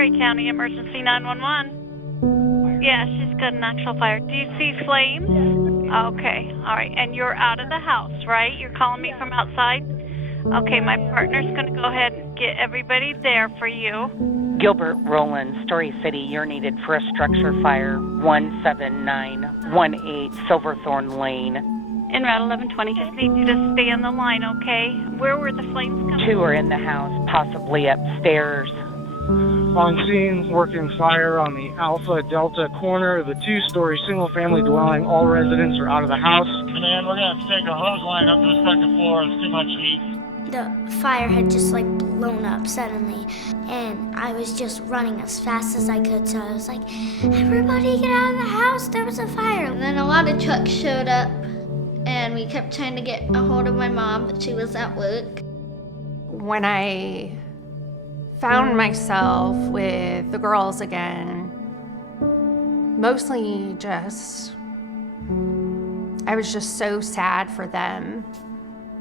Curry County Emergency 911. Yeah, she's got an actual fire. Do you see flames? Okay, all right. And you're out of the house, right? You're calling me from outside? Okay, my partner's going to go ahead and get everybody there for you. Gilbert Roland, Story City, you're needed for a structure fire, 17918 Silverthorne Lane. En route 1120. Just need you to stay on the line, okay? Where were the flames coming? 2 are in the house, possibly upstairs. On scene, working fire on the Alpha Delta corner of the 2-story single-family dwelling. All residents are out of the house. Command, we're going to have to take a hose line up to the second floor. It's too much heat. The fire had just blown up suddenly, and I was just running as fast as I could, so I was like, everybody get out of the house, there was a fire. And then a lot of trucks showed up, and we kept trying to get a hold of my mom, but she was at work. When I found myself with the girls again, mostly I was just so sad for them,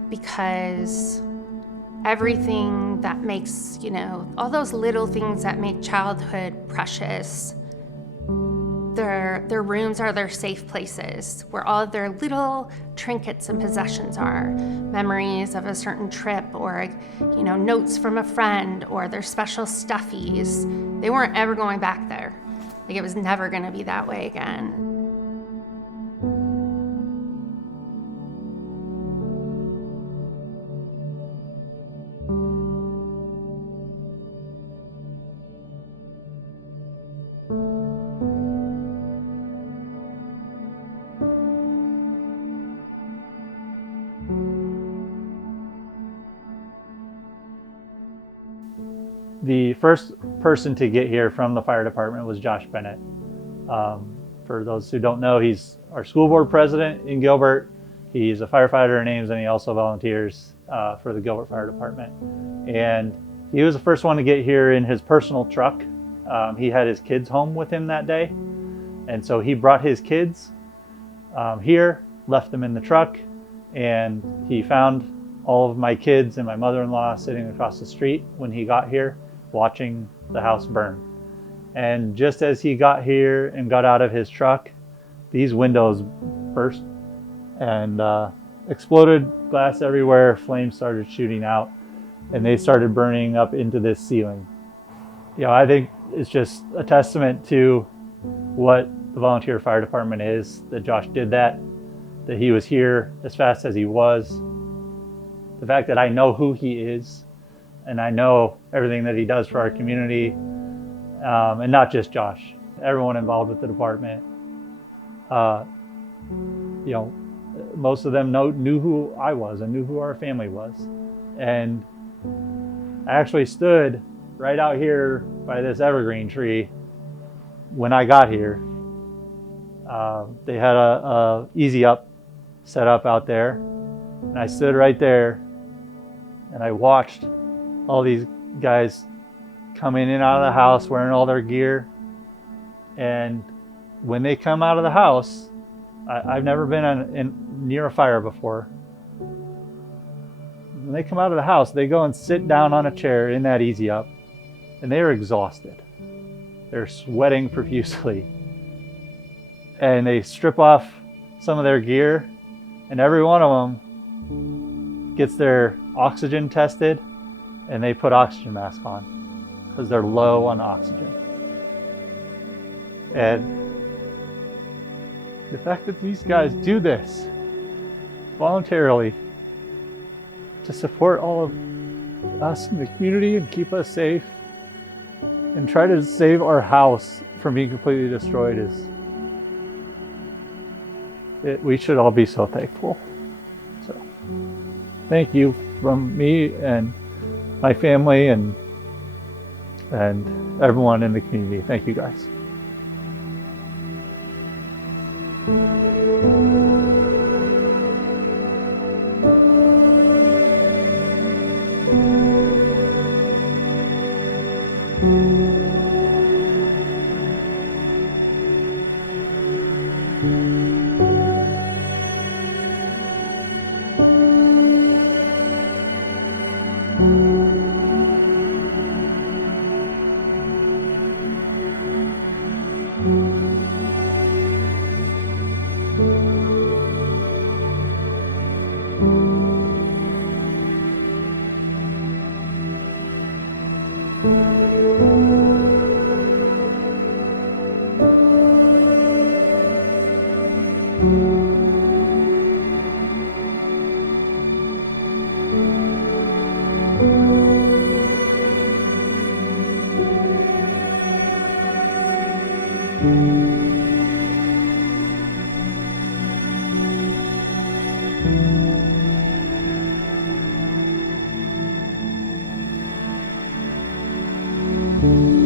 because everything that makes, all those little things that make childhood precious, their rooms are their safe places where all their little trinkets and possessions are. Memories of a certain trip, or, notes from a friend, or their special stuffies. They weren't ever going back there. It was never going to be that way again. The first person to get here from the fire department was Josh Bennett. For those who don't know, he's our school board president in Gilbert. He's a firefighter in Ames, and he also volunteers for the Gilbert Fire Department. And he was the first one to get here in his personal truck. He had his kids home with him that day. And so he brought his kids here, left them in the truck, and he found all of my kids and my mother-in-law sitting across the street when he got here, watching the house burn. And just as he got here and got out of his truck, these windows burst and exploded, glass everywhere, flames started shooting out, and they started burning up into this ceiling. I think it's just a testament to what the volunteer fire department is, that Josh did that he was here as fast as he was. The fact that I know who he is, and I know everything that he does for our community, and not just Josh, everyone involved with the department. Most of them knew who I was and knew who our family was. And I actually stood right out here by this evergreen tree when I got here. They had a easy up set up out there, and I stood right there and I watched all these guys come in and out of the house wearing all their gear. And when they come out of the house, I've never been near a fire before. When they come out of the house, they go and sit down on a chair in that easy up, and they are exhausted. They're sweating profusely. And they strip off some of their gear, and every one of them gets their oxygen tested, and they put oxygen mask on because they're low on oxygen. And the fact that these guys do this voluntarily to support all of us in the community and keep us safe and try to save our house from being completely destroyed we should all be so thankful. So thank you from me and my family and everyone in the community. Thank you guys. you.